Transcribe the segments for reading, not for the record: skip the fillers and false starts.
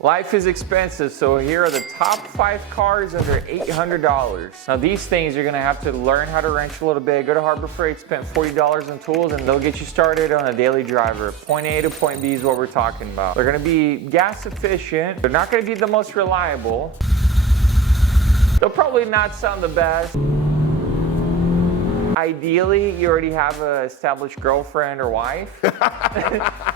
Life is expensive, so here are the top 5 cars under $800. Now these things you're gonna have to learn how to wrench a little bit. Go to Harbor Freight, spend $40 on tools, and they'll get you started on a daily driver. Point A to point B is what we're talking about. They're gonna be gas efficient. They're not gonna be the most reliable. They'll probably not sound the best. Ideally, you already have an established girlfriend or wife.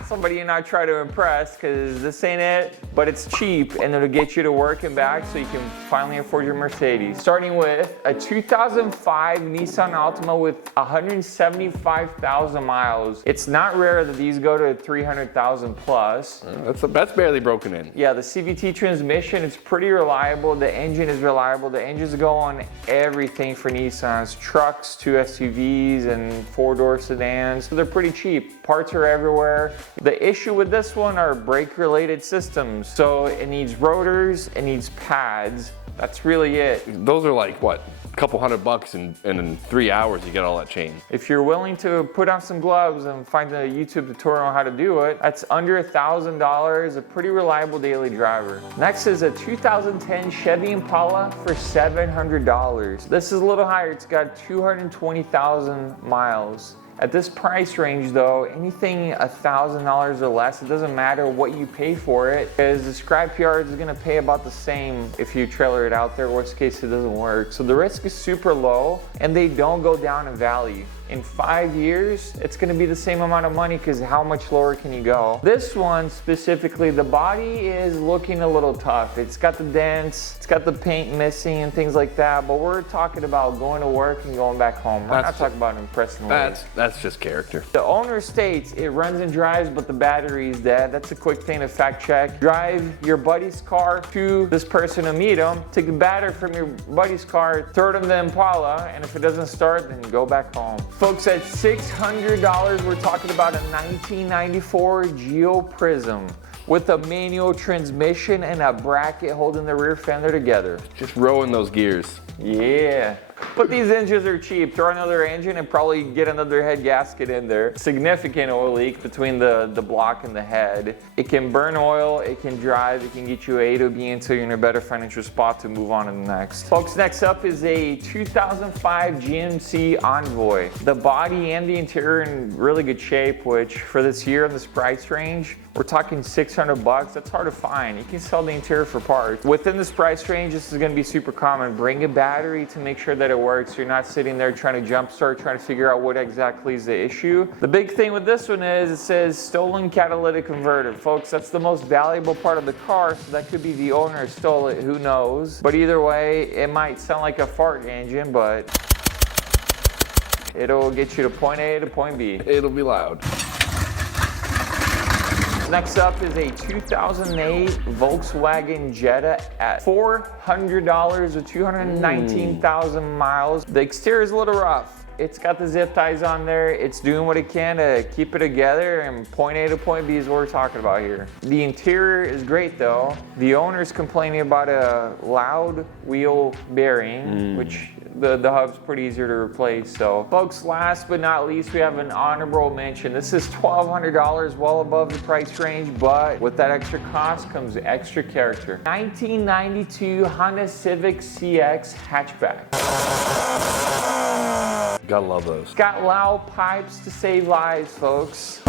Somebody you're not trying to impress, because this ain't it, but it's cheap and it'll get you to work and back so you can finally afford your Mercedes. Starting with a 2005 Nissan Altima with 175,000 miles. It's not rare that these go to 300,000 plus. That's barely broken in. Yeah, the CVT transmission is pretty reliable. The engine is reliable. The engines go on everything for Nissans, trucks to SUVs and 4-door sedans. So they're pretty cheap. Parts are everywhere. The issue with this one are brake-related systems. So it needs rotors, it needs pads. That's really it. Those are like, what, a couple $100 and in 3 hours you get all that changed. If you're willing to put on some gloves and find a YouTube tutorial on how to do it, that's under $1,000, a pretty reliable daily driver. Next is a 2010 Chevy Impala for $700. This is a little higher, it's got 220,000 miles. At this price range though, anything $1,000 or less, it doesn't matter what you pay for it, because the scrapyard is gonna pay about the same if you trailer it out there. Worst case, it doesn't work. So the risk is super low and they don't go down in value. In 5 years, it's gonna be the same amount of money, because how much lower can you go? This one specifically, the body is looking a little tough. It's got the dents, it's got the paint missing and things like that, but we're talking about going to work and going back home. We're not talking about impressing the That's just character. The owner states it runs and drives, but the battery is dead. That's a quick thing to fact check. Drive your buddy's car to this person to meet him, take the battery from your buddy's car, throw it in the Impala, and if it doesn't start, then go back home. Folks, at $600, we're talking about a 1994 Geo Prism with a manual transmission and a bracket holding the rear fender together. Just rowing those gears. Yeah. But these engines are cheap. Throw another engine and probably get another head gasket in there. Significant oil leak between the block and the head. It can burn oil, it can drive, it can get you A to B until you're in a better financial spot to move on to the next. Folks, next up is a 2005 GMC Envoy. The body and the interior are in really good shape, which for this year and this price range, we're talking $600. That's hard to find. You can sell the interior for parts. Within this price range, this is gonna be super common. Bring a battery to make sure that it works. You're not sitting there trying to jumpstart, trying to figure out what exactly is the issue. The big thing with this one is it says stolen catalytic converter. Folks, that's the most valuable part of the car, so that could be the owner stole it, who knows. But either way, it might sound like a fart engine, but it'll get you to point A to point B. It'll be loud. Next up is a 2008 Volkswagen Jetta at $400 with 219,000 miles. The exterior is a little rough. It's got the zip ties on there. It's doing what it can to keep it together, and point A to point B is what we're talking about here. The interior is great though. The owner's complaining about a loud wheel bearing, which the hub's pretty easier to replace. So folks, last but not least, we have an honorable mention. This is $1,200, well above the price range, but with that extra cost comes extra character. 1992 Honda Civic CX hatchback. Gotta love those. It's got loud pipes to save lives, folks.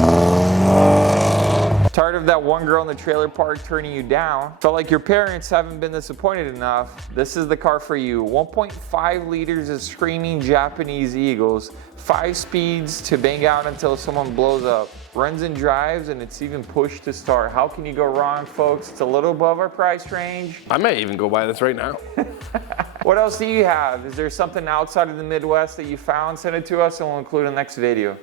Tired of that one girl in the trailer park turning you down? Felt like your parents haven't been disappointed enough? This is the car for you. 1.5 liters of screaming Japanese eagles, 5 speeds to bang out until someone blows up. Runs and drives, and it's even push to start. How can you go wrong, folks? It's a little above our price range. I may even go buy this right now. What else do you have? Is there something outside of the Midwest that you found? Send it to us and we'll include in the next video.